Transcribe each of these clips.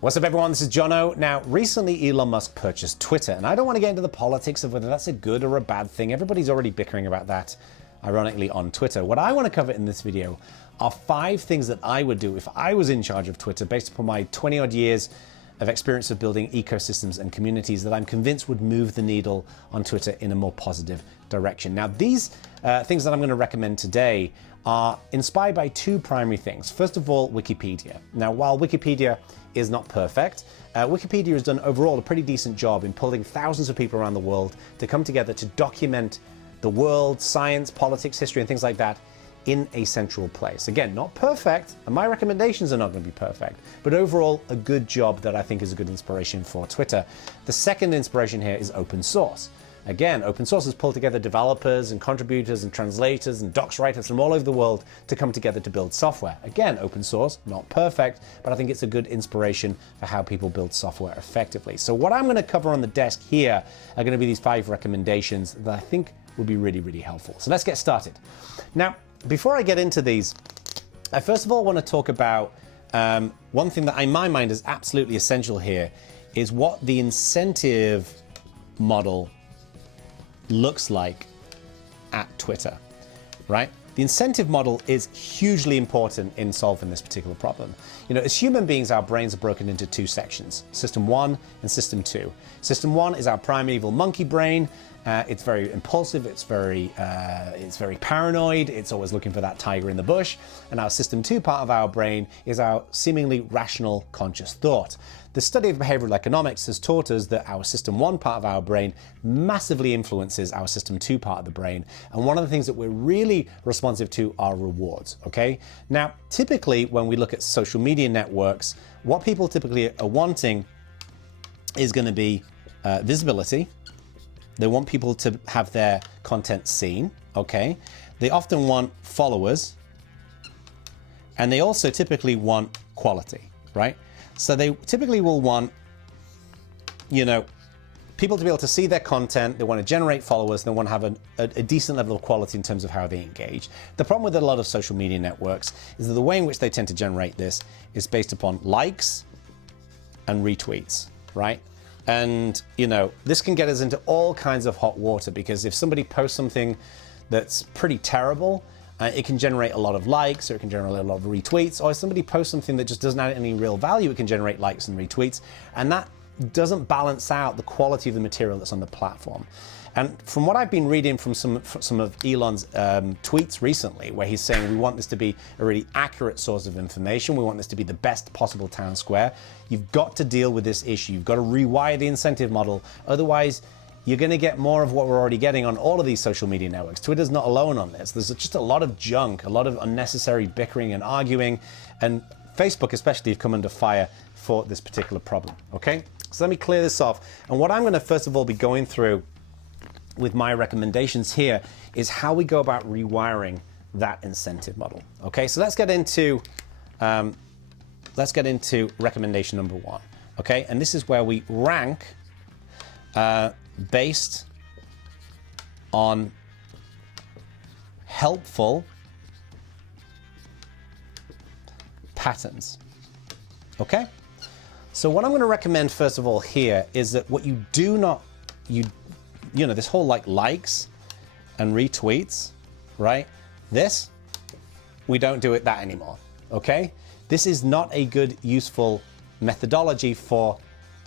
What's up, everyone? This is Jono. Now, recently Elon Musk purchased Twitter, and I don't want to get into the politics of whether that's a good or a bad thing. Everybody's already bickering about that, ironically, on Twitter. What I want to cover in this video are 5 things that I would do if I was in charge of Twitter, based upon my 20-odd years of experience of building ecosystems and communities that I'm convinced would move the needle on Twitter in a more positive direction. Now, these things that I'm going to recommend today are inspired by 2 primary things. First of all, Wikipedia. Now, while Wikipedia is not perfect, Wikipedia has done overall a pretty decent job in pulling thousands of people around the world to come together to document the world, science, politics, history, and things like that in a central place. Again, not perfect, and my recommendations are not going to be perfect, but overall a good job that I think is a good inspiration for Twitter. The second inspiration here is open source. Again, open source has pulled together developers and contributors and translators and docs writers from all over the world to come together to build software. Again, open source, not perfect, but I think it's a good inspiration for how people build software effectively. So what I'm going to cover on the desk here are going to be these 5 recommendations that I think will be really, really helpful. So let's get started. Now, before I get into these, I first of all want to talk about one thing that in my mind is absolutely essential here, is what the incentive model looks like at Twitter, right? The incentive model is hugely important in solving this particular problem. You know, as human beings, our brains are broken into 2 sections, System 1 and System 2. System 1 is our primeval monkey brain. It's very impulsive, it's very paranoid, it's always looking for that tiger in the bush. And our System 2 part of our brain is our seemingly rational, conscious thought. The study of behavioral economics has taught us that our System 1 part of our brain massively influences our System 2 part of the brain. And one of the things that we're really responsive to are rewards, okay? Now, typically when we look at social media networks, what people typically are wanting is going to be visibility. They want people to have their content seen, okay? They often want followers, and they also typically want quality, right? So they typically will want, you know, people to be able to see their content. They want to generate followers. They want to have a decent level of quality in terms of how they engage. The problem with a lot of social media networks is that the way in which they tend to generate this is based upon likes and retweets, right? And, you know, this can get us into all kinds of hot water, because if somebody posts something that's pretty terrible, it can generate a lot of likes, or it can generate a lot of retweets. Or if somebody posts something that just doesn't add any real value, it can generate likes and retweets. And that doesn't balance out the quality of the material that's on the platform. And from what I've been reading from some of Elon's tweets recently, where he's saying we want this to be a really accurate source of information, we want this to be the best possible town square, you've got to deal with this issue. You've got to rewire the incentive model. Otherwise, you're going to get more of what we're already getting on all of these social media networks. Twitter's not alone on this. There's just a lot of junk, a lot of unnecessary bickering and arguing, and Facebook especially have come under fire for this particular problem, okay? So let me clear this off. And what I'm going to first of all be going through with my recommendations here is how we go about rewiring that incentive model. Okay, so let's get into recommendation number 1. Okay, and this is where we rank based on helpful patterns. Okay, so what I'm going to recommend first of all here is that what you do not, you know, this whole likes and retweets, right? This, we don't do that anymore, okay? This is not a good, useful methodology for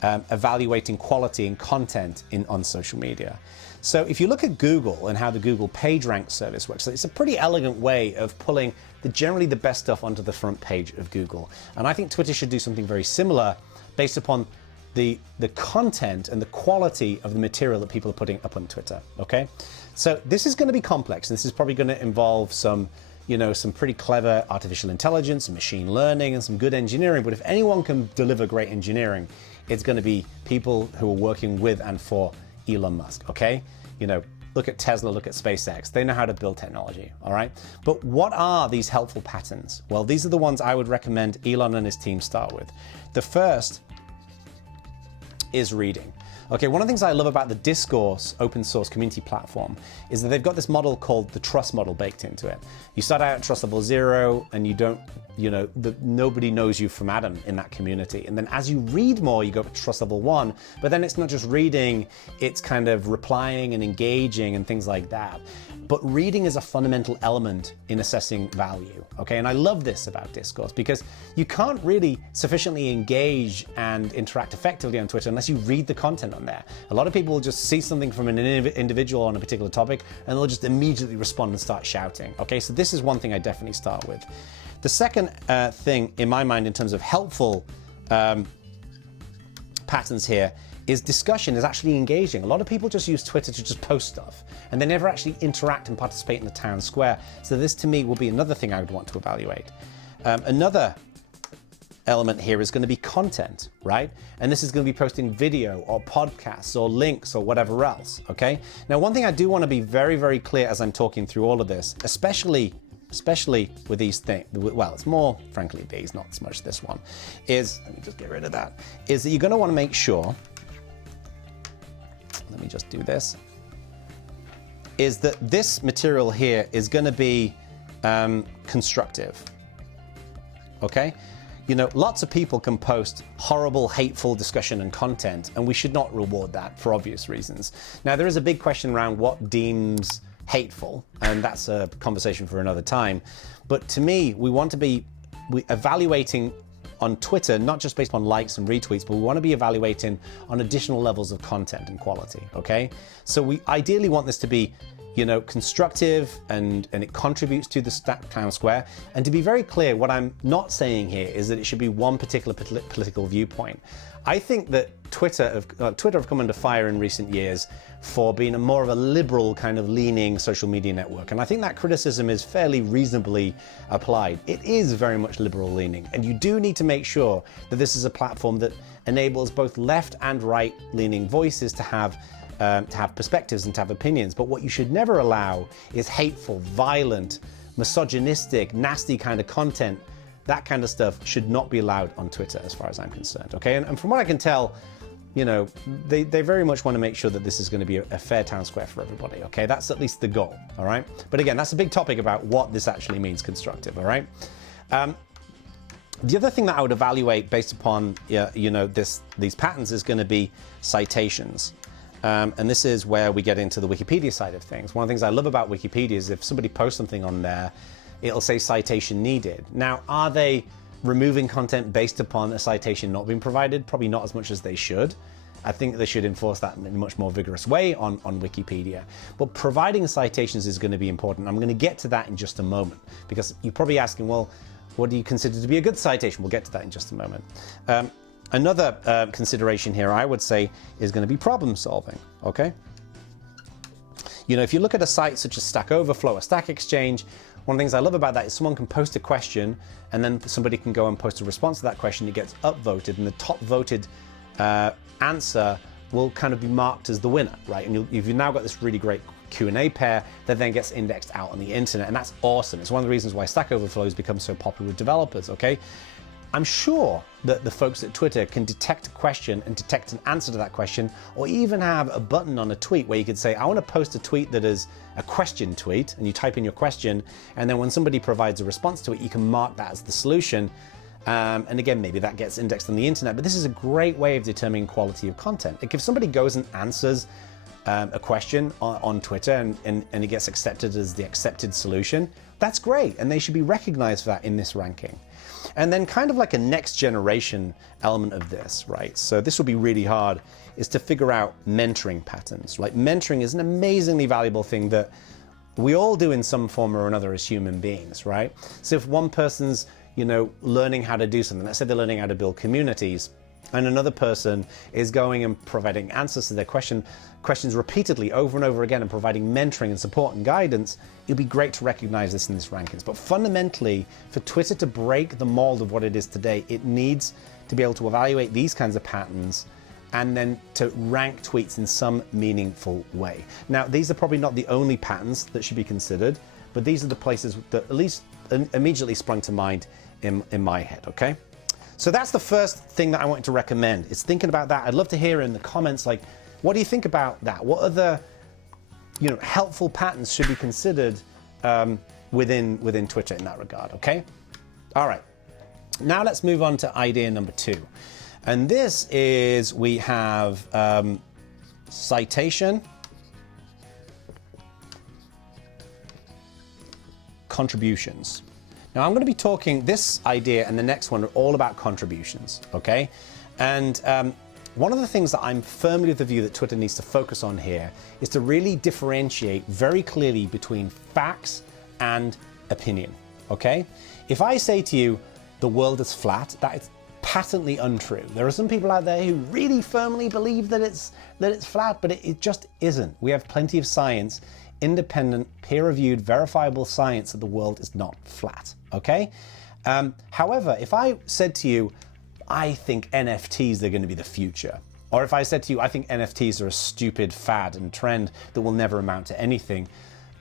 evaluating quality and content on social media. So if you look at Google and how the Google PageRank service works, it's a pretty elegant way of pulling generally the best stuff onto the front page of Google. And I think Twitter should do something very similar based upon the content and the quality of the material that people are putting up on Twitter, okay? So this is going to be complex, and this is probably going to involve some, you know, some pretty clever artificial intelligence and machine learning and some good engineering. But if anyone can deliver great engineering, it's going to be people who are working with and for Elon Musk, okay? You know, look at Tesla, look at SpaceX. They know how to build technology, all right? But what are these helpful patterns? Well, these are the ones I would recommend Elon and his team start with. The first is reading. Okay, one of the things I love about the Discourse open source community platform is that they've got this model called the trust model baked into it. You start out at trust level 0 and you don't, nobody knows you from Adam in that community. And then as you read more, you go up to trust level 1, but then it's not just reading, it's kind of replying and engaging and things like that. But reading is a fundamental element in assessing value, okay? And I love this about Discourse because you can't really sufficiently engage and interact effectively on Twitter unless you read the content on there. A lot of people will just see something from an individual on a particular topic and they'll just immediately respond and start shouting, okay? So this is one thing I definitely start with. The second thing in my mind in terms of helpful patterns here is discussion is actually engaging. A lot of people just use Twitter to just post stuff and they never actually interact and participate in the town square. So this to me will be another thing I would want to evaluate. Another element here is going to be content, right? And this is going to be posting video or podcasts or links or whatever else, okay? Now, one thing I do want to be very, very clear as I'm talking through all of this, especially with these things, well, it's more, frankly, these, not so much this one, is, let me just get rid of that, is that you're going to want to make sure, let me just do this, is that this material here is going to be constructive, okay? Lots of people can post horrible, hateful discussion and content, and we should not reward that for obvious reasons. Now, there is a big question around what deems hateful, and that's a conversation for another time. But to me, we want to be evaluating on Twitter, not just based on likes and retweets, but we want to be evaluating on additional levels of content and quality, okay? So we ideally want this to be, constructive and it contributes to the town square. And to be very clear, what I'm not saying here is that it should be one particular political viewpoint. I think that Twitter have come under fire in recent years for being more of a liberal kind of leaning social media network. And I think that criticism is fairly reasonably applied. It is very much liberal leaning. And you do need to make sure that this is a platform that enables both left and right leaning voices to have perspectives and to have opinions. But what you should never allow is hateful, violent, misogynistic, nasty kind of content. That kind of stuff should not be allowed on Twitter as far as I'm concerned, okay? And from what I can tell, they very much want to make sure that this is going to be a fair town square for everybody, okay? That's at least the goal, all right? But again, that's a big topic about what this actually means constructive, all right? The other thing that I would evaluate based upon, these patterns is going to be citations. And this is where we get into the Wikipedia side of things. One of the things I love about Wikipedia is if somebody posts something on there, it'll say citation needed. Now, are they removing content based upon a citation not being provided? Probably not as much as they should. I think they should enforce that in a much more vigorous way on Wikipedia. But providing citations is going to be important. I'm going to get to that in just a moment, because you're probably asking, well, what do you consider to be a good citation? We'll get to that in just a moment. Another consideration here, I would say, is going to be problem solving, okay? If you look at a site such as Stack Overflow or Stack Exchange, one of the things I love about that is someone can post a question and then somebody can go and post a response to that question. It gets upvoted and the top voted answer will kind of be marked as the winner, right? And you've now got this really great Q&A pair that then gets indexed out on the internet, and that's awesome. It's one of the reasons why Stack Overflow has become so popular with developers, okay? I'm sure that the folks at Twitter can detect a question and detect an answer to that question, or even have a button on a tweet where you could say, I want to post a tweet that is a question tweet, and you type in your question, and then when somebody provides a response to it, you can mark that as the solution. And again, maybe that gets indexed on the internet, but this is a great way of determining quality of content. Like if somebody goes and answers a question on Twitter and it gets accepted as the accepted solution, that's great, and they should be recognized for that in this ranking. And then kind of like a next generation element of this, right? So this will be really hard, is to figure out mentoring patterns. Like mentoring is an amazingly valuable thing that we all do in some form or another as human beings, right? So if one person's, learning how to do something, let's say they're learning how to build communities, and another person is going and providing answers to their questions repeatedly over and over again and providing mentoring and support and guidance, it'd be great to recognize this in these rankings. But fundamentally, for Twitter to break the mold of what it is today, it needs to be able to evaluate these kinds of patterns and then to rank tweets in some meaningful way. Now, these are probably not the only patterns that should be considered, but these are the places that at least immediately sprung to mind in my head, okay? So that's the first thing that I wanted to recommend, is thinking about that. I'd love to hear in the comments, like, what do you think about that? What other, helpful patterns should be considered within Twitter in that regard, okay? All right, now let's move on to idea number 2. And this is, we have citation, contributions. Now I'm going to be talking, this idea and the next one are all about contributions, okay? And one of the things that I'm firmly of the view that Twitter needs to focus on here is to really differentiate very clearly between facts and opinion, okay? If I say to you, the world is flat, that is patently untrue. There are some people out there who really firmly believe that it's flat, but it just isn't. We have plenty of science, independent, peer-reviewed, verifiable science that the world is not flat, okay? However, if I said to you, I think NFTs are going to be the future, or if I said to you, I think NFTs are a stupid fad and trend that will never amount to anything,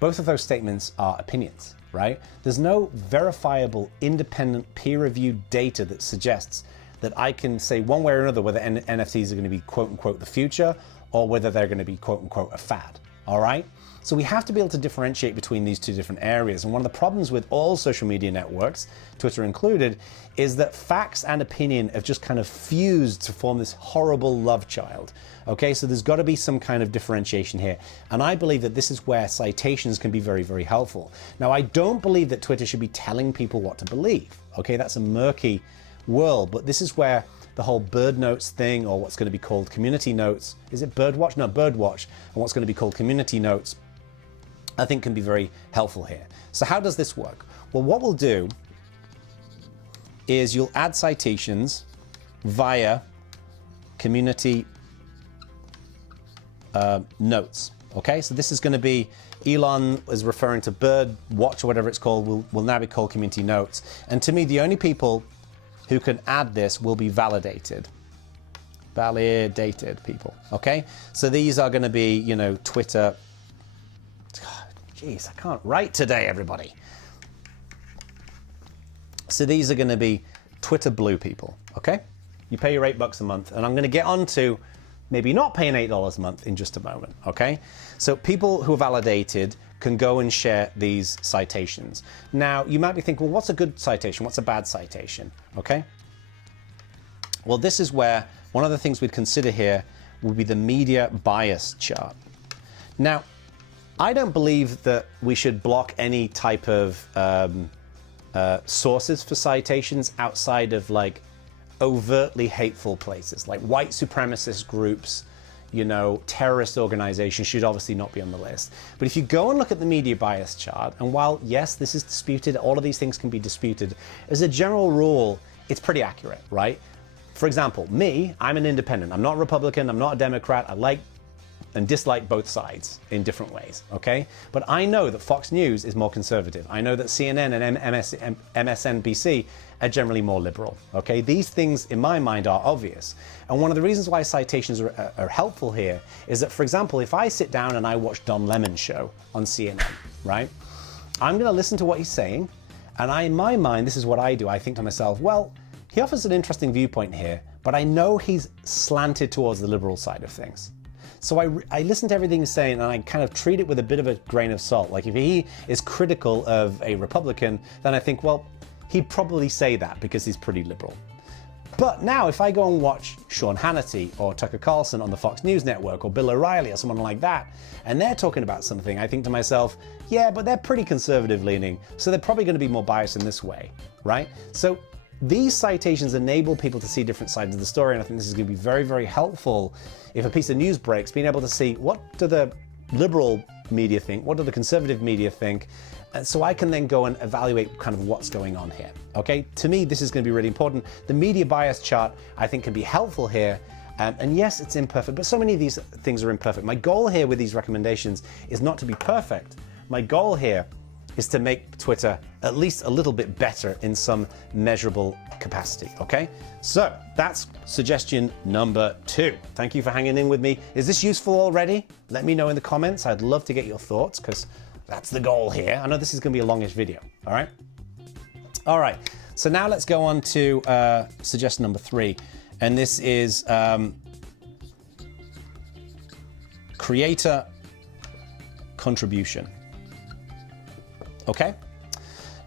both of those statements are opinions, right? There's no verifiable, independent, peer-reviewed data that suggests that I can say one way or another whether NFTs are going to be quote-unquote the future or whether they're going to be quote-unquote a fad, all right? So we have to be able to differentiate between these two different areas. And one of the problems with all social media networks, Twitter included, is that facts and opinion have just kind of fused to form this horrible love child. Okay, so there's got to be some kind of differentiation here. And I believe that this is where citations can be very, very helpful. Now, I don't believe that Twitter should be telling people what to believe. Okay, that's a murky world, but this is where the whole bird notes thing, or what's going to be called community notes, is it birdwatch? No, birdwatch, and what's going to be called community notes, I think can be very helpful here. So how does this work? Well, what we'll do is you'll add citations via community notes. Okay, so this is going to be, Elon is referring to bird watch or whatever it's called, will now be called community notes. And to me, the only people who can add this will be validated people. Okay, so these are going to be, Twitter. Jeez, I can't write today, everybody. So these are going to be Twitter Blue people, okay? You pay your $8 a month, and I'm going to get on to maybe not paying $8 a month in just a moment, okay? So people who are validated can go and share these citations. Now, you might be thinking, well, what's a good citation? What's a bad citation, okay? Well, this is where one of the things we'd consider here would be the media bias chart. Now, I don't believe that we should block any type of sources for citations outside of like overtly hateful places, like white supremacist groups, terrorist organizations should obviously not be on the list. But if you go and look at the media bias chart, and while yes, this is disputed, all of these things can be disputed, as a general rule, it's pretty accurate, right? For example, me, I'm an independent. I'm not a Republican, I'm not a Democrat. I like and dislike both sides in different ways, okay? But I know that Fox News is more conservative. I know that CNN and MSNBC are generally more liberal, okay? These things, in my mind, are obvious. And one of the reasons why citations are helpful here is that, for example, if I sit down and I watch Don Lemon's show on CNN, right? I'm gonna listen to what he's saying, and in my mind, this is what I do. I think to myself, well, he offers an interesting viewpoint here, but I know he's slanted towards the liberal side of things. So I listen to everything he's saying, and I kind of treat it with a bit of a grain of salt. Like if he is critical of a Republican, then I think, well, he'd probably say that because he's pretty liberal. But now if I go and watch Sean Hannity or Tucker Carlson on the Fox News network or Bill O'Reilly or someone like that, and they're talking about something, I think to myself, yeah, but they're pretty conservative leaning, so they're probably going to be more biased in this way, right? So these citations enable people to see different sides of the story, and I think this is going to be very, very helpful if a piece of news breaks, being able to see what do the liberal media think, what do the conservative media think, and so I can then go and evaluate kind of what's going on here, okay? To me, this is going to be really important. The media bias chart, I think, can be helpful here, and yes, it's imperfect, but so many of these things are imperfect. My goal here with these recommendations is not to be perfect. My goal here is to make Twitter at least a little bit better in some measurable capacity, okay? So that's suggestion number 2. Thank you for hanging in with me. Is this useful already? Let me know in the comments. I'd love to get your thoughts because that's the goal here. I know this is gonna be a longish video, all right? All right, So now let's go on to suggestion number 3. And this is creator contribution. Okay?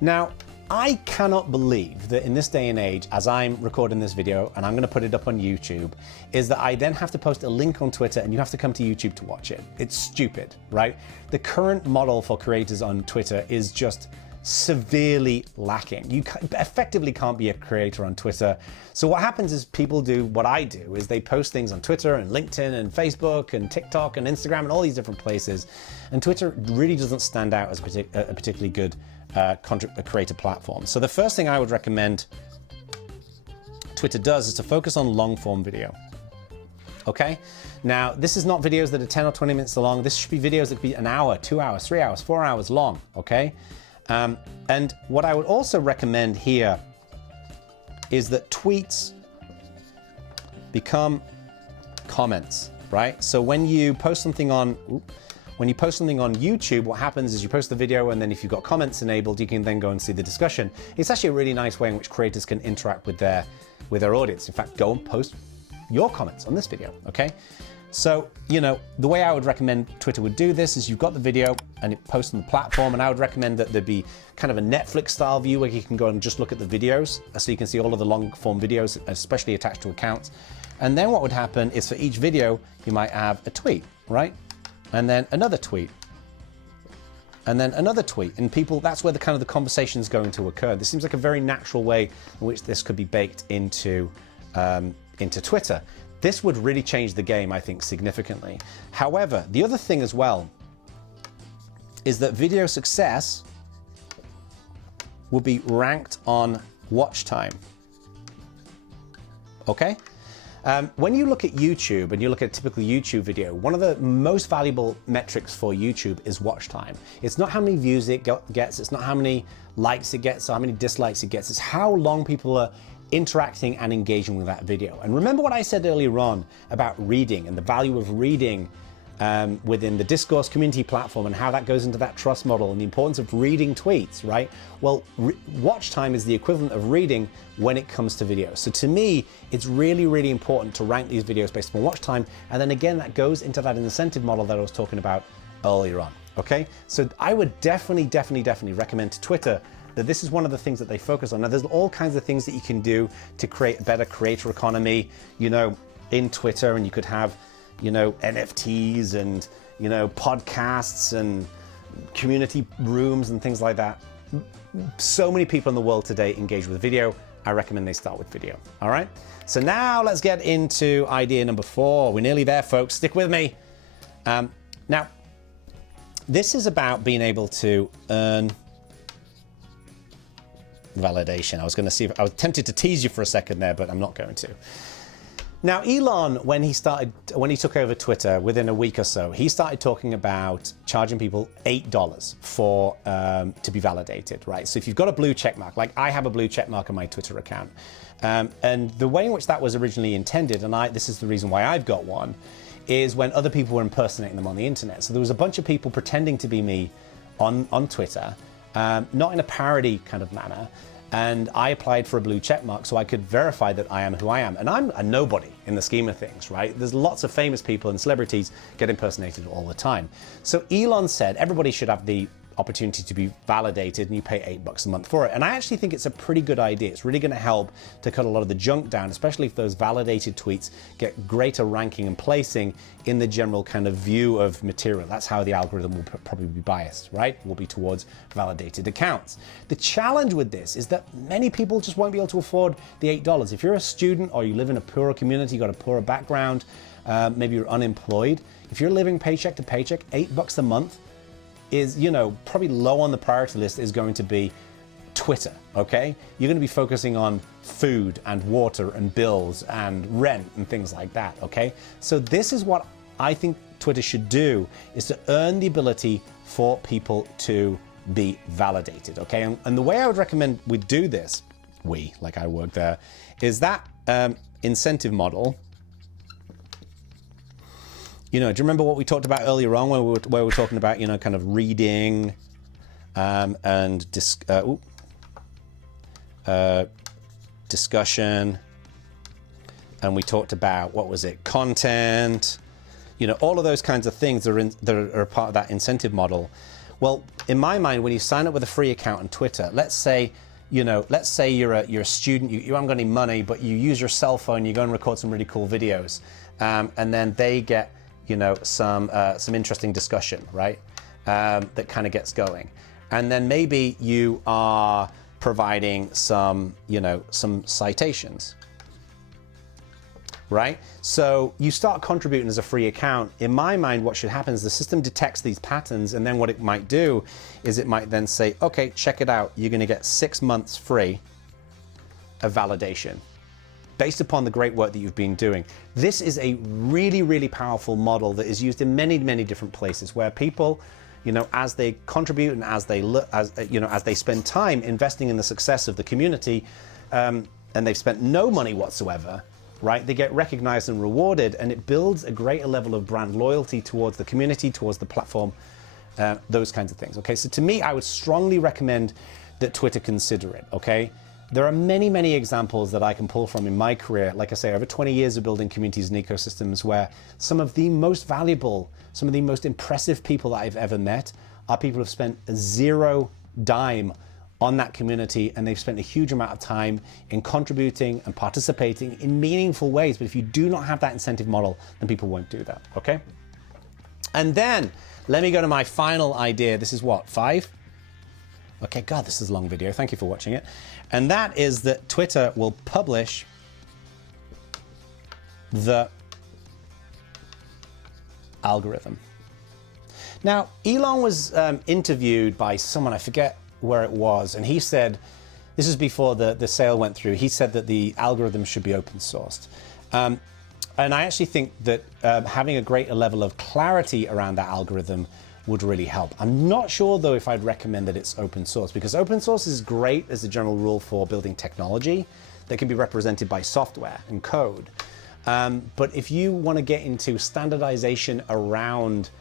Now, I cannot believe that in this day and age, as I'm recording this video and I'm going to put it up on YouTube, is that I then have to post a link on Twitter and you have to come to YouTube to watch it. It's stupid, right? The current model for creators on Twitter is just severely lacking. You effectively can't be a creator on Twitter. So what happens is people do what I do, is they post things on Twitter and LinkedIn and Facebook and TikTok and Instagram and all these different places. And Twitter really doesn't stand out as a particularly good creator platform. So the first thing I would recommend Twitter does is to focus on long form video. Okay? Now, this is not videos that are 10 or 20 minutes long. This should be videos that could be an hour, 2 hours, 3 hours, 4 hours long. Okay? And what I would also recommend here is that tweets become comments, right? So when you post something on YouTube, what happens is you post the video, and then if you've got comments enabled, you can then go and see the discussion. It's actually a really nice way in which creators can interact with their audience. In fact, go and post your comments on this video, okay? So, you know, the way I would recommend Twitter would do this is you've got the video and it posts on the platform, and I would recommend that there be kind of a Netflix style view where you can go and just look at the videos, so you can see all of the long form videos, especially attached to accounts. And then what would happen is for each video, you might have a tweet, right? And then another tweet, and then another tweet, and people, that's where the kind of the conversation is going to occur. This seems like a very natural way in which this could be baked into Twitter. This would really change the game, I think, significantly. However, the other thing as well is that video success will be ranked on watch time. Okay? When you look at YouTube and you look at a typical YouTube video, one of the most valuable metrics for YouTube is watch time. It's not how many views it gets, it's not how many likes it gets or how many dislikes it gets, it's how long people are interacting and engaging with that video. And remember what I said earlier on about reading and the value of reading within the discourse community platform and how that goes into that trust model and the importance of reading tweets, right? Well, watch time is the equivalent of reading when it comes to video. So to me, it's really, really important to rank these videos based on watch time. And then again, that goes into that incentive model that I was talking about earlier on, okay? So I would definitely recommend to Twitter that this is one of the things that they focus on. Now, there's all kinds of things that you can do to create a better creator economy, you know, in Twitter, and you could have, you know, NFTs and, you know, podcasts and community rooms and things like that. So many people in the world today engage with video. I recommend they start with video. All right. So now let's get into idea number 4. We're nearly there, folks. Stick with me. Now, this is about being able to earn validation. I was going to see if I was tempted to tease you for a second there, but I'm not going to. Now, Elon, when he took over Twitter, within a week or so, he started talking about charging people $8 for to be validated, right? So if you've got a blue check mark, like I have a blue check mark on my Twitter account, and the way in which that was originally intended, and this is the reason why I've got one, is when other people were impersonating them on the internet. So there was a bunch of people pretending to be me on Twitter, not in a parody kind of manner. And I applied for a blue check mark so I could verify that I am who I am. And I'm a nobody in the scheme of things, right? There's lots of famous people and celebrities get impersonated all the time. So Elon said everybody should have the opportunity to be validated, and you pay $8 a month for it. And I actually think it's a pretty good idea. It's really going to help to cut a lot of the junk down, especially if those validated tweets get greater ranking and placing in the general kind of view of material. That's how the algorithm will probably be biased, right? Will be towards validated accounts. The challenge with this is that many people just won't be able to afford the $8. If you're a student or you live in a poorer community, got a poorer background, maybe you're unemployed, if you're living paycheck to paycheck, $8 a month is, you know, probably low on the priority list is going to be Twitter, okay? You're going to be focusing on food and water and bills and rent and things like that, okay? So this is what I think Twitter should do, is to earn the ability for people to be validated, okay? And the way I would recommend we do this, like I work there, is that incentive model. You know, do you remember what we talked about earlier on where we were talking about, you know, kind of reading and discussion, and we talked about, what was it, content, you know, all of those kinds of things that are part of that incentive model. Well, in my mind, when you sign up with a free account on Twitter, let's say you're a student, you haven't got any money, but you use your cell phone, you go and record some really cool videos, and then they get, you know, some interesting discussion, right? That kind of gets going. And then maybe you are providing some, you know, some citations, right? So you start contributing as a free account. In my mind, what should happen is the system detects these patterns, and then what it might do is it might then say, okay, check it out. You're going to get 6 months free of validation based upon the great work that you've been doing. This is a really, really powerful model that is used in many, many different places where people, you know, as they contribute and as they spend time investing in the success of the community, and they've spent no money whatsoever, right? They get recognized and rewarded, and it builds a greater level of brand loyalty towards the community, towards the platform, those kinds of things. Okay, so to me, I would strongly recommend that Twitter consider it. Okay, there are many, many examples that I can pull from in my career. Like I say, over 20 years of building communities and ecosystems, where some of the most valuable, some of the most impressive people that I've ever met are people who have spent zero dime on that community, and they've spent a huge amount of time in contributing and participating in meaningful ways. But if you do not have that incentive model, then people won't do that, okay? And then let me go to my final idea. This is what, 5? Okay, God, this is a long video. Thank you for watching it. And that is that Twitter will publish the algorithm. Now, Elon was interviewed by someone, I forget where it was, and he said, this is before the sale went through, he said that the algorithm should be open sourced. And I actually think that having a greater level of clarity around that algorithm would really help. I'm not sure though if I'd recommend that it's open source, because open source is great as a general rule for building technology that can be represented by software and code. But if you want to get into standardization around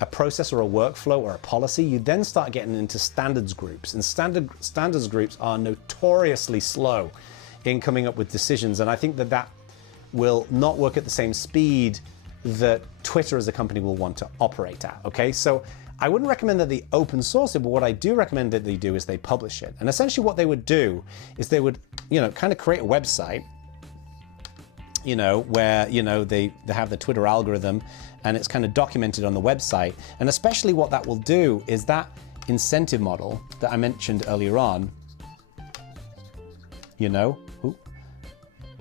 a process or a workflow or a policy, you then start getting into standards groups, and standards groups are notoriously slow in coming up with decisions, and I think that that will not work at the same speed that Twitter as a company will want to operate at, okay? So I wouldn't recommend that they open source it, but what I do recommend that they do is they publish it. And essentially what they would do is they would, you know, kind of create a website, you know, where, you know, they have the Twitter algorithm, and it's kind of documented on the website. And especially what that will do is that incentive model that I mentioned earlier on, you know,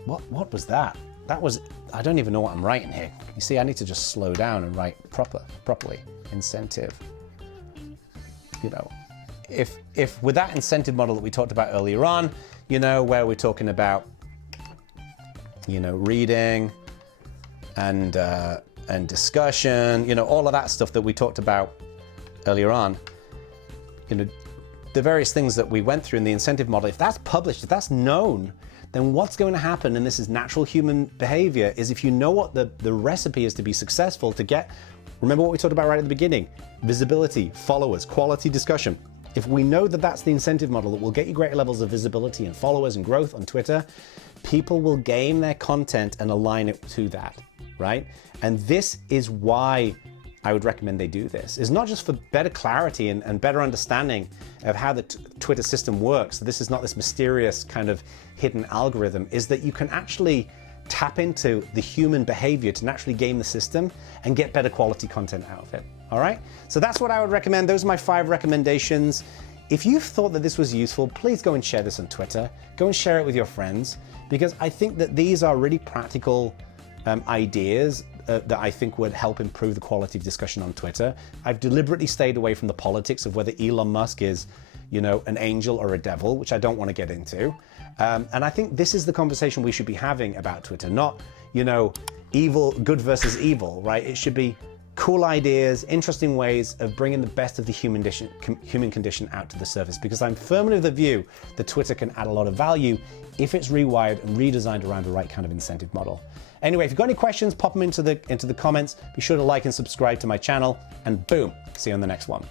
what was that? That was, I don't even know what I'm writing here. You see, I need to just slow down and write properly. Incentive. You know, if with that incentive model that we talked about earlier on, you know, where we're talking about, you know, reading and discussion, you know, all of that stuff that we talked about earlier on, you know, the various things that we went through in the incentive model, if that's published, if that's known, then what's going to happen, and this is natural human behavior, is if you know what the recipe is to be successful, to get, remember what we talked about right at the beginning, visibility, followers, quality discussion. If we know that that's the incentive model that will get you greater levels of visibility and followers and growth on Twitter, people will game their content and align it to that, right? And this is why I would recommend they do this. It's not just for better clarity and better understanding of how the Twitter system works. So this is not this mysterious kind of hidden algorithm, is that you can actually tap into the human behavior to naturally game the system and get better quality content out of it. All right? So that's what I would recommend. Those are my 5 recommendations. If you thought that this was useful, please go and share this on Twitter. Go and share it with your friends, because I think that these are really practical ideas that I think would help improve the quality of discussion on Twitter. I've deliberately stayed away from the politics of whether Elon Musk is, you know, an angel or a devil, which I don't want to get into. And I think this is the conversation we should be having about Twitter, not, you know, evil, good versus evil, right? It should be cool ideas, interesting ways of bringing the best of the human condition out to the surface, because I'm firmly of the view that Twitter can add a lot of value if it's rewired and redesigned around the right kind of incentive model. Anyway, if you've got any questions, pop them into the comments. Be sure to like and subscribe to my channel, and boom, see you on the next one.